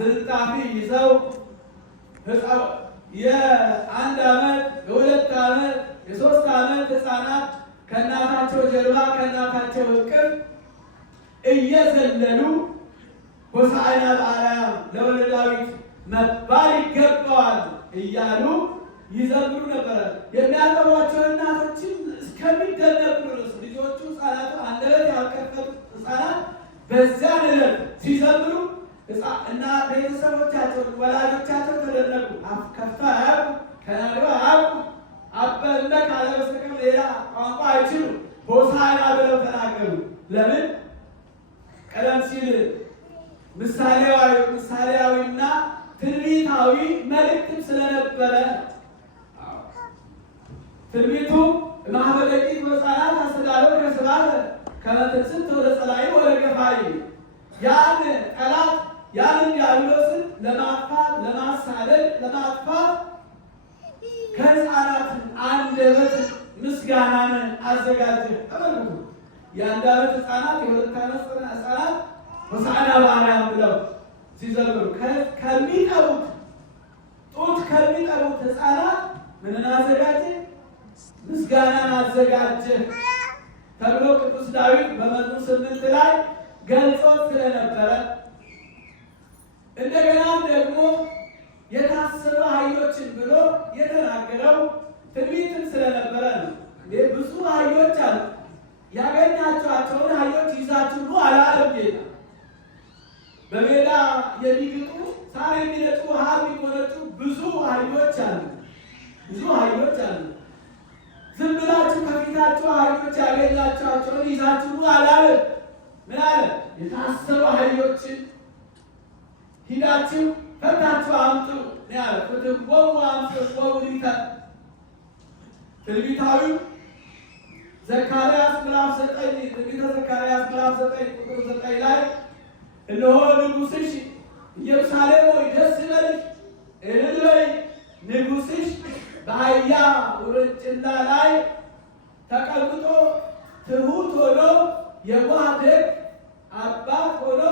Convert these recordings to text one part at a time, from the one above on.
ዝንጣፊ ይዘው የአንድ ዓመት የሁለት ዓመት የሶስት ዓመት ሕፃናት ከእናታቸው ጀርባ ከእናታቸው እቅፍ እየዘለሉ ሆሳዕና በአርያም ለወልደ ዳዊት መባል ይገባዋል እያሉ ይዘምሩ ነበረ። የሚያጠቧቸው እናቶችም እስከሚደነቁ ድረስ ልጆቹ ሕፃናቱ አንደበት ያልከፈቱ ሕፃናት በዚያን ዕለት ሲዘምሩ እና ቤተሰቦቻቸው ወላጆቻቸው ተደነቁ። አፍ ከፍተው አያውቁም፣ ተናግረው አያውቁም። አበበ ካለ በስተቀር ሌላ ቋንቋ አይችሉም። ሆሳዕና ብለው ተናገሩ። ለምን? ቀደም ሲል ምሳሌያዊና ትንቢታዊ መልእክትም ስለነበረ ትንቢቱ ማህበረቂት በሕፃናት አስተዳደር ከስባት ከመትንስት ወደ ጸላይ ወደ ገፋይ ያን ጠላት ያን ዲያብሎስን ለማጥፋት ለማሳደድ ለማጥፋት ከሕፃናት አንደበት ምስጋናን አዘጋጀ። ተመልከቱ። የአንድ ዓመት ሕፃናት የሁለት ዓመት ሕፃናት ሆሳዕና በአርያም ብለው ሲዘምሩ ከሚጠቡት ጡት ከሚጠቡት ሕፃናት ምንን አዘጋጀ? ምስጋናን አዘጋጀ ተብሎ ቅዱስ ዳዊት በመዝሙር 8 ላይ ገልጾ ስለነበረ እንደገናም ደግሞ የታሰሩ አህዮችን ብሎ የተናገረው ትንቢትም ስለነበረ ነው። ብዙ አህዮች አሉ፣ ያገኛቸዋቸውን አህዮች ይዛችሁ ኑ አላለም ጌታ። በሜዳ የሚግጡ ሳር የሚነጩ ውሃ የሚቆነጩ ብዙ አህዮች አሉ፣ ብዙ አህዮች አሉ። ዝም ብላችሁ ከፊታችሁ አህዮች ያገኛቸዋቸውን ይዛችሁ ኑ አላለም። ምን አለ? የታሰሩ አህዮችን ሂዳችሁ ፈታችሁ አምጡ ያለ ፍትወው አምጥወው ሊታ ትንቢታዊው ዘካርያስ ምዕራፍ 9 ትንቢተ ዘካርያስ ምዕራፍ 9 ቁጥር 9 ላይ እነሆ ንጉሥሽ ኢየሩሳሌም ሆይ ደስ ይበልሽ፣ እልል በይ፣ ንጉሥሽ በአህያ ውርንጭላ ላይ ተቀምጦ ትሑት ሆኖ የዋህ ደግ አባት ሆኖ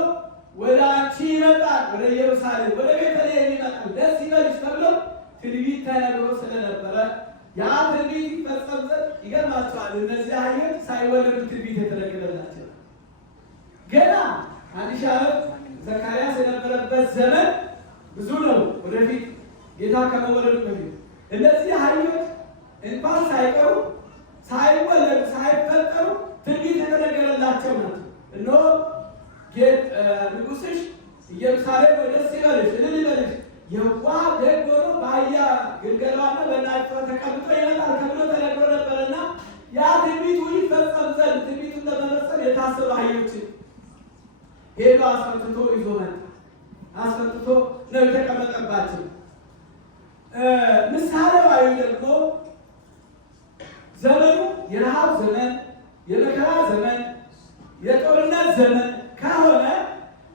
ወደ አንቺ ይመጣል፣ ወደ ኢየሩሳሌም ወደ ቤተልሔም ይመጣል፣ ደስ ይበልሽ ተብሎ ትንቢት ተነግሮ ስለነበረ ያ ትንቢት ይፈጸም ዘንድ ይገርማቸዋል። እነዚህ አህዮች ሳይወለዱ ትንቢት የተነገረላቸው ገና 1000 ዓመት ዘካርያስ የነበረበት ዘመን ብዙ ነው። ወደፊት ጌታ ከመወለዱ በፊት እነዚህ አህዮች እንኳን ሳይቀሩ ሳይወለዱ ሳይፈጠሩ ትንቢት የተነገረላቸው ናቸው። እነሆ ንጉሥሽ ኢየሩሳሌም ደስ ይበልሽ፣ እልል ይበልሽ፣ የዋህ ደግ ሆኖ በአህያ ግልገሏና በእናቷ ተቀምጦ ይመጣል ተብሎ ተነግሮ ነበርና ያ ትንቢቱ ይፈጸም ዘንድ ትንቢቱን ለመፈጸም የታሰሩ አህዮችን ሄዶ አስፈትቶ ይዞ መጣ። አስፈትቶ ነው የተቀመጠባቸው። ምሳሌያዊ ደግሞ ዘመኑ የረሃብ ዘመን፣ የመከራ ዘመን፣ የጦርነት ዘመን ከሆነ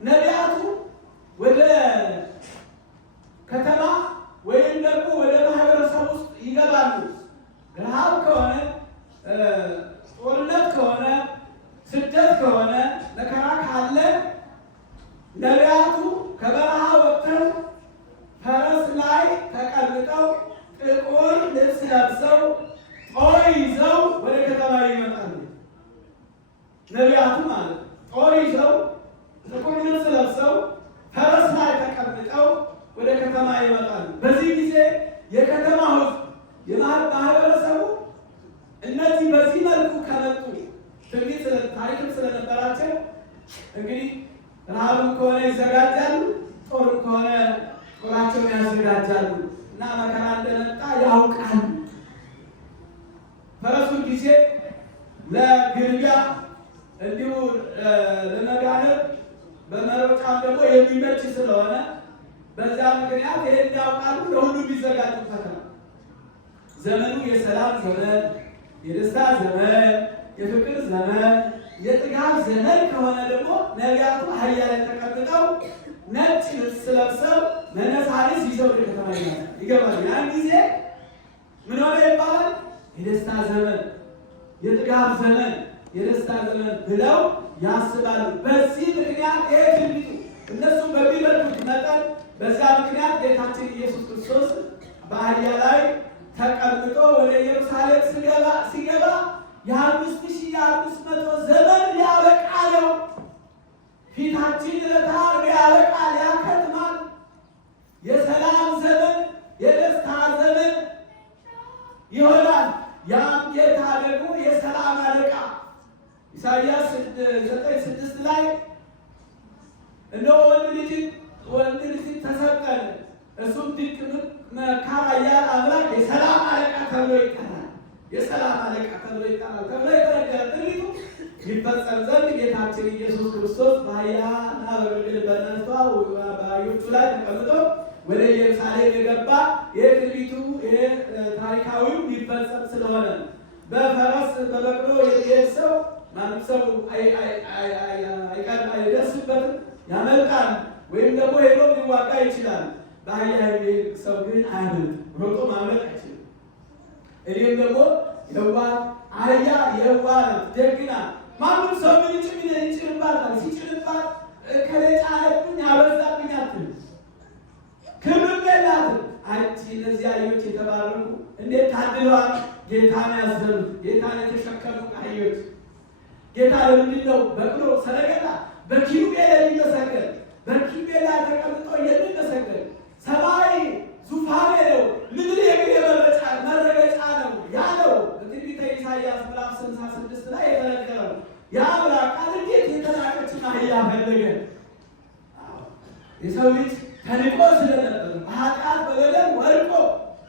ነቢያቱ ወደ ከተማ ወይም ደግሞ ወደ ማህበረሰብ ውስጥ ይገባሉ። ረሃብ ከሆነ፣ ጦርነት ከሆነ፣ ስደት ከሆነ፣ መከራ ካለ ነቢያቱ ከበረሃ ወጥተው ፈረስ ላይ ተቀምጠው ጥቁር ልብስ ለብሰው ጦር ይዘው ወደ ከተማ ይመጣሉ። ነቢያቱ ማለት ጦር ይዘው ጥቁር ልብስ ለብሰው ፈረስ ላይ ተቀምጠው ወደ ከተማ ይመጣሉ። በዚህ ጊዜ የከተማ ሕዝብ የማህበረሰቡ እነዚህ በዚህ መልኩ ከመጡ ትንቢት ታሪክም ስለነበራቸው እንግዲህ ረሃብም ከሆነ ይዘጋጃሉ፣ ጦርም ከሆነ ጦራቸውን ያዘጋጃሉ እና መከራ እንደመጣ ያውቃሉ። ፈረሱን ጊዜ ለግልቢያ እንዲሁ ለመጋለብ በመሮጫም ደግሞ የሚመች ስለሆነ በዛ ምክንያት ይሄን ያውቃሉ። ለሁሉም ይዘጋጁበት ነው። ዘመኑ የሰላም ዘመን፣ የደስታ ዘመን፣ የፍቅር ዘመን፣ የጥጋብ ዘመን ከሆነ ደግሞ ነቢያቱ አህያ ላይ ተቀምጠው ነጭ ልብስ ለብሰው መነሳንስ ይዘው ወደ ከተማ ይገባሉ። ያን ጊዜ ምን ሆነ ይባላል? የደስታ ዘመን፣ የጥጋብ ዘመን፣ የደስታ ዘመን ብለው ያስባሉ። በዚህ ምክንያት ይሄ ትንቢቱ እነሱ በሚበሉት መጠን በዛ ምክንያት ጌታችን ኢየሱስ ክርስቶስ በአህያ ላይ ተቀምጦ ወደ ኢየሩሳሌም ሲገባ የ5500 ዘመን ሊያበቃ ነው። ፊታችን ለታርብ ያበቃል፣ ያከትማል። የሰላም ዘመን፣ የደስታ ዘመን ይሆናል። ያም ጌታ ደግሞ የሰላም አለቃ ኢሳይያስ 9:6 ላይ እነሆ ወንድ ልጅ ተሰጠን፣ እሱም ድንቅ መካር ኃያል አምላክ የሰላም አለቃ ተብሎ ይጠራል። የሰላም አለቃ ተብሎ ይጠራል ተብሎ የተነገረ ትንቢቱ ይፈጸም ዘንድ ጌታችን ኢየሱስ ክርስቶስ በአህያና በግልገል በነፍሷ በአህዮቹ ላይ ተቀምጦ ወደ ኢየሩሳሌም የገባ የትንቢቱ ታሪካዊው ሊፈጸም ስለሆነ በፈረስ በበቅሎ የሚሄድ ሰው ማንም ሰው አይደርስበትም፣ ያመልጣል፣ ወይም ደግሞ ሄዶ ሊዋጋ ይችላል። በአህያ የሚሄድ ሰው ግን አያመልጥ፣ ሮጦ ማምለጥ አይችልም። እኔም ደግሞ አህያ የዋህ ናት፣ ደግ ናት። ማንም ሰው ምን ይጭንባታል፣ ሲጭንባት ከለጫለብኝ አበዛብኝ አትልም፣ ክብርም የላትም። አንቺ እነዚህ አህዮች የተባረኩ እንዴት ታድለዋል! ጌታን ያዘሉት፣ ጌታን የተሸከሙ አህዮች። ጌታ ለምንድን ነው በቅሎ ሰረገላ በኪሩቤል የሚመሰገን? በኪሩቤል ላይ ተቀምጦ የሚመሰገን ሰማይ ዙፋኔ ነው፣ ምድር የእግሬ መረገጫ ነው ያለው በትንቢተ ኢሳይያስ ምዕራፍ 66 ላይ የተነገረው የአምላክ ቃል እንዴት የተናቀችን አህያ ፈለገ? የሰው ልጅ ተንቆ ስለነበረ በኃጢአት በበደል ወድቆ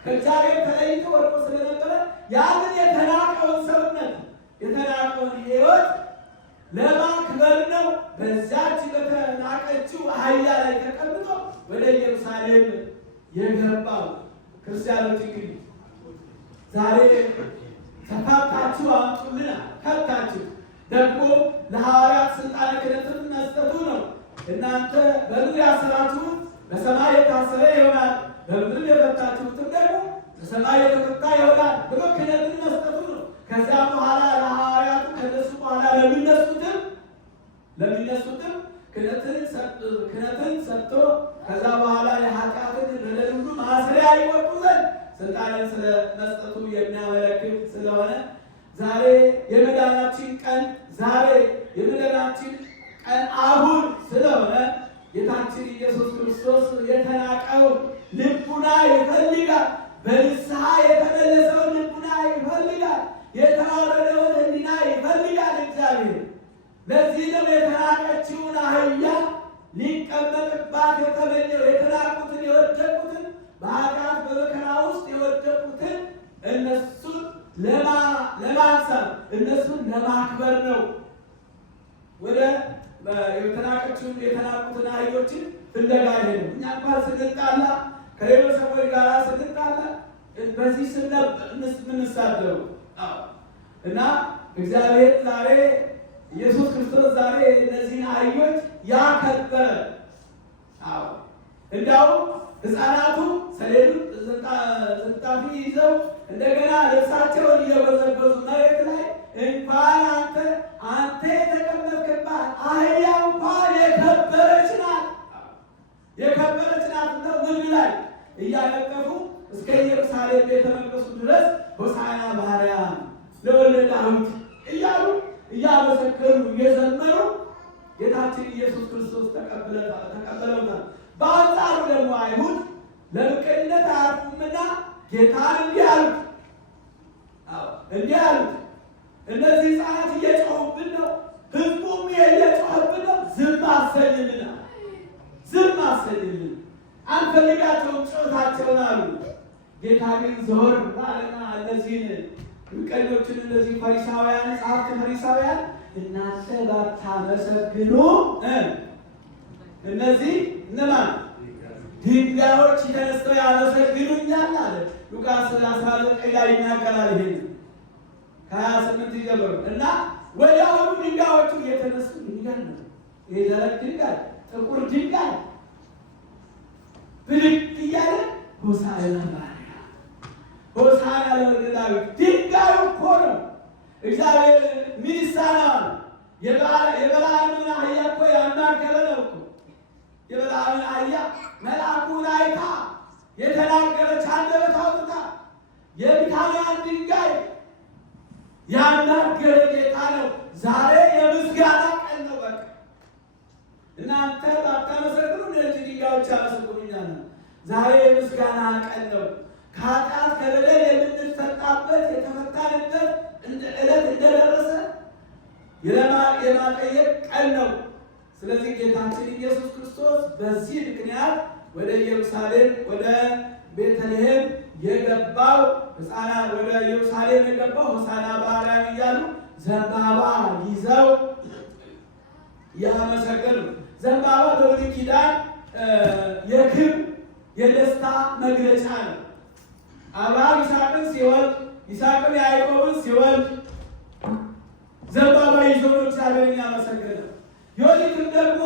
ከእግዚአብሔር ተለይቶ ወድቆ ስለነበረ ያንን የተናቀውን ሰውነት የተናቀውን ሕይወት ለማክበር ነው በዛች በተናቀችው አህያ ላይ ተቀምጦ ወደ ኢየሩሳሌም የገባው። ክርስቲያኖች እንግዲህ ዛሬ ተፋታችሁ አምጡልና ከብታችሁ ደግሞ ለሐዋርያት ስልጣነ ክህነትን መስጠቱ ነው። እናንተ በምድር ያሰራችሁት በሰማይ የታሰረ ይሆናል፣ በምድር የፈታችሁትም ደግሞ በሰማይ የተፈታ ይሆናል ብሎ ክህነትን መስጠቱ ነው። ከዚያ በኋላ ለሐዋርያቱ ከነሱ በኋላ ለሚነሱትም ክህነትን ሰጥቶ ከዛ በኋላ የኃጢአትን በደል ሁሉ ማሰሪያ ይወጡ ዘንድ ስልጣንን ስለ መስጠቱ የሚያመለክት ስለሆነ ዛሬ የመዳናችን ቀን አሁን ስለሆነ ጌታችን ኢየሱስ ክርስቶስ የተናቀውን ልቡና ይፈልጋል። በንስሐ የተመለሰውን ልቡና ይፈልጋል። የተዋረደውን ሕሊና ይፈልጋል እግዚአብሔር። ለዚህ ነው የተናቀችውን አህያ ሊቀመጥባት የተመኘው። የተናቁትን የወደቁትን በኃጢአት በመከራ ውስጥ የወደቁትን እነሱን ለማንሳት እነሱን ለማክበር ነው። ወደ የተናቁትን አህዮችን ፍለጋ ሄዱ። እኛ እንኳን ስንጣላ ከሌሎች ሰዎች ጋር ስንጣላ በዚህ ምንሳደሩ እና እግዚአብሔር ዛሬ ኢየሱስ ክርስቶስ ዛሬ እነዚህን አህዮች ያከበረ። እንዲያውም ሕፃናቱ ሰሌዱን ዝንጣፊ ይዘው እንደገና ልብሳቸውን እየበዘበዙ መሬት ላይ እንኳን አንተ የተቀመጥክባት አህያ እንኳን የከበረች ናት ነው ምድር ላይ እያለቀፉ እስከ ኢየሩሳሌም ቤተ መቅደሱ ድረስ ሆሳዕና በአርያም ለወልደ ዳዊት እያሉ እያመሰከሩ እየዘመሩ ጌታችን ኢየሱስ ክርስቶስ ተቀበለውታል። በአንጻሩ ደግሞ አይሁድ ለምቀኝነት አያርፉምና ጌታን እንዲህ አሉት። እነዚህ ሕፃናት እየጮሁብን ነው፣ ሕዝቡም እየጮህብን ነው፣ ዝም አሰኝልን፣ አንፈልጋቸውም ጩኸታቸውን አሉ። ጌታ ግን ዞር ባለና እነዚህን ምቀኞችን እነዚህ ፈሪሳውያን ጸሐፍት ፈሪሳውያን እናንተ ባታመሰግኑ እነዚህ እነማን ድንጋዮች ተነስተው ያመሰግኑኛል አለ። ሉቃስ 19 ላይ ይናገራል። ይሄን ከ28 ይጀምሩ እና ወዲያውኑ ድንጋዮቹ እየተነሱ ይገርም። የደረቅ ድንጋይ ጥቁር ድንጋይ ብድግ እያለ ሆሳዕና በአርያም ሆሳዕና ለወልደ ዳዊት። ድንጋዩ እኮ ነው እግዚአብሔር ምን ይሳነዋል? የበለዓምን አህያ እኮ ያናገረ ነው እኮ የበለዓምን አህያ መልአኩን አይታ የተናገረች አንደበት አውጥታ የቢታንያን ድንጋይ ያናገረ ጌታ ነው። ዛሬ የምስጋና ቀን ነው። በቃ እናንተ ባታመሰግኑ እነዚህ ድንጋዮች ያመሰግኑኛል። ዛሬ የምስጋና ቀን ነው። ከኃጢአት ከበደል የምንፈታበት የተፈታንበት ዕለት እንደደረሰ የማጠየቅ ቀን ነው። ስለዚህ ጌታችን ኢየሱስ ክርስቶስ በዚህ ምክንያት ወደ ኢየሩሳሌም ወደ ቤተልሔም የገባው ሕፃናት ወደ ኢየሩሳሌም የገባው ሆሳዕና በአርያም እያሉ ዘንባባ ይዘው ያመሰገኑ። ዘንባባ በብሉይ ኪዳን የክብር የደስታ መግለጫ ነው። አብርሃም ይስሐቅን ሲወልድ፣ ይስሐቅም ያዕቆብን ሲወልድ ዘንባባ ይዞ ነው እግዚአብሔርን ያመሰገነው። ዮዲትም ደግሞ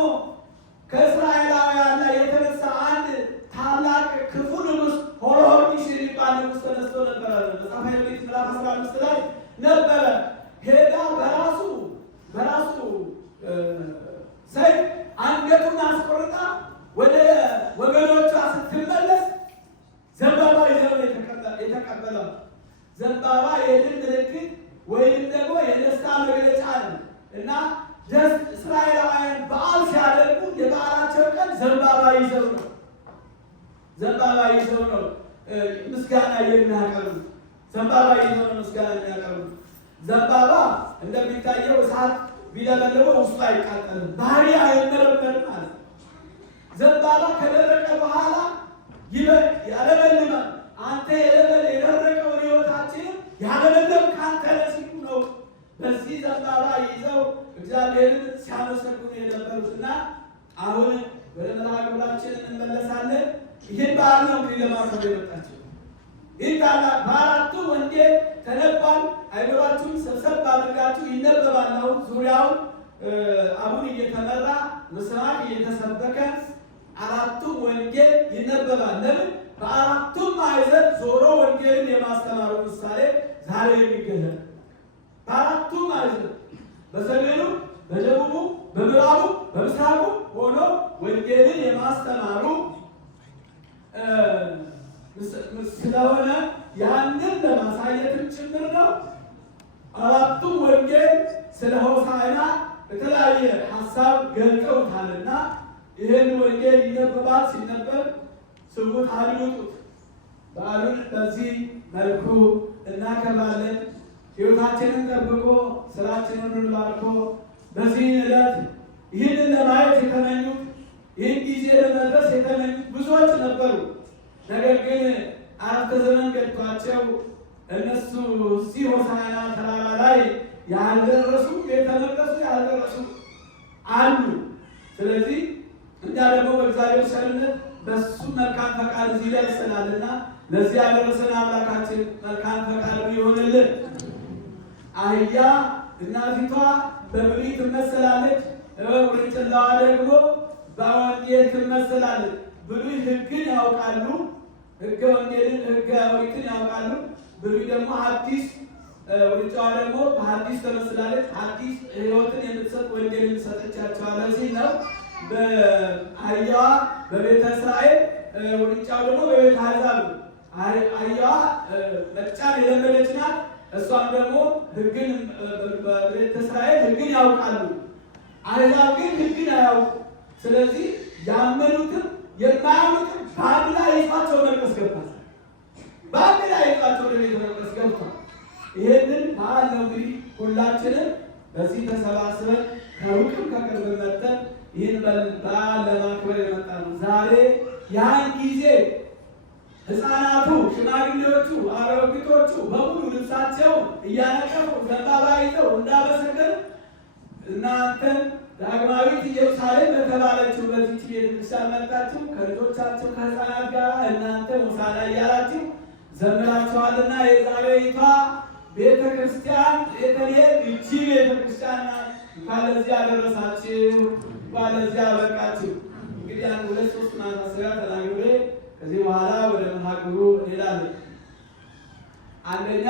ከእስራኤላውያን ላይ የተነሳ አንድ ታላቅ ክፉ ንጉሥ ሆሎርኒስ የሚባል ንጉሥ ተነስቶ ነበረ። መጽሐፈ ዮዲት ምዕራፍ 15 ላይ ነበረ። ሄዳ በራሱ ሰይፍ አንገቱን አስቆርጣ ወደ ወገኖቿ ስትመለስ ዘንባባ ይዘው የተቀበለው። ዘንባባ የድል ምልክት ወይም ደግሞ የደስታ መግለጫ ነው እና እስራኤላውያን በዓል ሲያደርጉ የበዓላቸው ቀን ዘንባባ ይዘው ነው ምስጋና የሚያቀርቡ። ዘንባባ ይዘው ነው ምስጋና የሚያቀርቡ። ዘንባባ እንደሚታየው እሳት ቢለበልበው ውስጡ አይቃጠልም፣ ባህሪ አይመረመርም ማለት ነው። ዘንባባ ከደረቀ በኋላ ያለመልማል። አንተ የደረቀውን ሕይወታችንን ያለመለም ካንተ ለሲሉ ነው። በዚህ ዘንባባ ይዘው እግዚአብሔርን ሲያመሰግኑ የነበሩትና አሁን ወደ መርሃ ግብራችን እንመለሳለን። ይህን በዓል ነው እንግዲህ ለማክበር የመጣችው። ይህ ታላቅ በአራቱ ወንጌል ተነቧል። አይምሯችሁን ሰብሰብ አድርጋችሁ ይነበባል። ነው ዙሪያውን አሁን እየተመራ ምስራቅ እየተሰበከ አራቱ ወንጌል ይነበባል። ለምን? በአራቱም ማዕዘን ዞሮ ወንጌልን የማስተማሩ ምሳሌ ዛሬ የሚገለጥ በአራቱም ማዕዘን በሰሜኑ፣ በደቡቡ፣ በምዕራቡ፣ በምስራቁ ሆኖ ወንጌልን የማስተማሩ ስለሆነ ያንን ለማሳየትም ጭምር ነው። አራቱም ወንጌል ስለ ሆሳዕና በተለያየ ሀሳብ ገልጠውታልና ይህን ወንጌል ይነበባል። ሲነበብ ስሙት፣ አድምጡት። በዓሉን በዚህ መልኩ እናከብራለን። ሕይወታችንን ጠብቆ ስራችንን ባርኮ በዚህ ዕለት ይህንን ለማየት የተመኙት ይህን ጊዜ ለመድረስ የተመኙት ብዙዎች ነበሩ። ነገር ግን አረፍተ ዘመን ገጥቷቸው እነሱ እዚህ ሆሳዕና ተራራ ላይ ያልደረሱ፣ ቤተ መቅደሱ ያልደረሱ አሉ። ስለዚህ እኛ ደግሞ በእግዚአብሔር ቸርነት በሱ መልካም ፈቃድ እዚህ ደርሰናልና ለዚህ ያደረሰን አምላካችን መልካም ፈቃድ ይሆንልን። አህያ እናቲቷ በብሉይ ትመሰላለች፣ ውርንጭላዋ ደግሞ በወንጌል ትመሰላለች። ብሉይ ሕግን ያውቃሉ፣ ሕገ ወንጌልን ሕገ ኦሪትን ያውቃሉ። ብሉይ ደግሞ ሐዲስ፣ ውርንጫዋ ደግሞ በሐዲስ ተመስላለች። ሐዲስ ሕይወትን የምትሰጥ ወንጌልን ሰጠቻቸዋለሁ ሲል ነው። በአህያዋ በቤተ እስራኤል፣ ውርንጫው ደግሞ በቤተ አሕዛብ። አህያዋ መጫን የለመደች ናት። እሷም ደግሞ ሕግን በቤተ እስራኤል ሕግን ያውቃሉ፣ አሕዛብ ግን ሕግን አያውቁ። ስለዚህ ያመኑትም የማያምኑትም በአንድ ላይ ይዟቸው መቅደስ ገብቷል። በአንድ ላይ ይዟቸው ወደ ቤተ መቅደስ ገብቷል። ይህንን በዓል ነው እንግዲህ ሁላችንም በዚህ ተሰባስበን ከሩቅም ከቅርብ መጥተን ይህን በዓል ለማክበር የመጣ ነው። ዛሬ ያን ጊዜ ሕፃናቱ፣ ሽማግሌዎቹ፣ አሮጊቶቹ በሙሉ ልብሳቸውን እያነቀፉ ዘንባባ ይዘው እንዳመሰገኑ እናንተን ዳግማዊት ኢየሩሳሌም በተባለችው በዚህች ቤተክርስቲያን መጣችሁ ከልጆቻችሁ ከሕፃናት ጋር እናንተ ሆሳዕና እያላችሁ ዘምራችኋልና የዛሬይቷ ቤተክርስቲያን ቤተልሔም እቺ ቤተክርስቲያን ናት። እንኳን ለዚህ አደረሳችሁ፣ እንኳን ለዚህ አበቃችሁ። እንግዲህ አንድ ሁለት ሶስት ማሳሰቢያ ተናግሬ ከዚህ በኋላ ወደ መርሃ ግብሩ እንሄዳለን። አንደኛ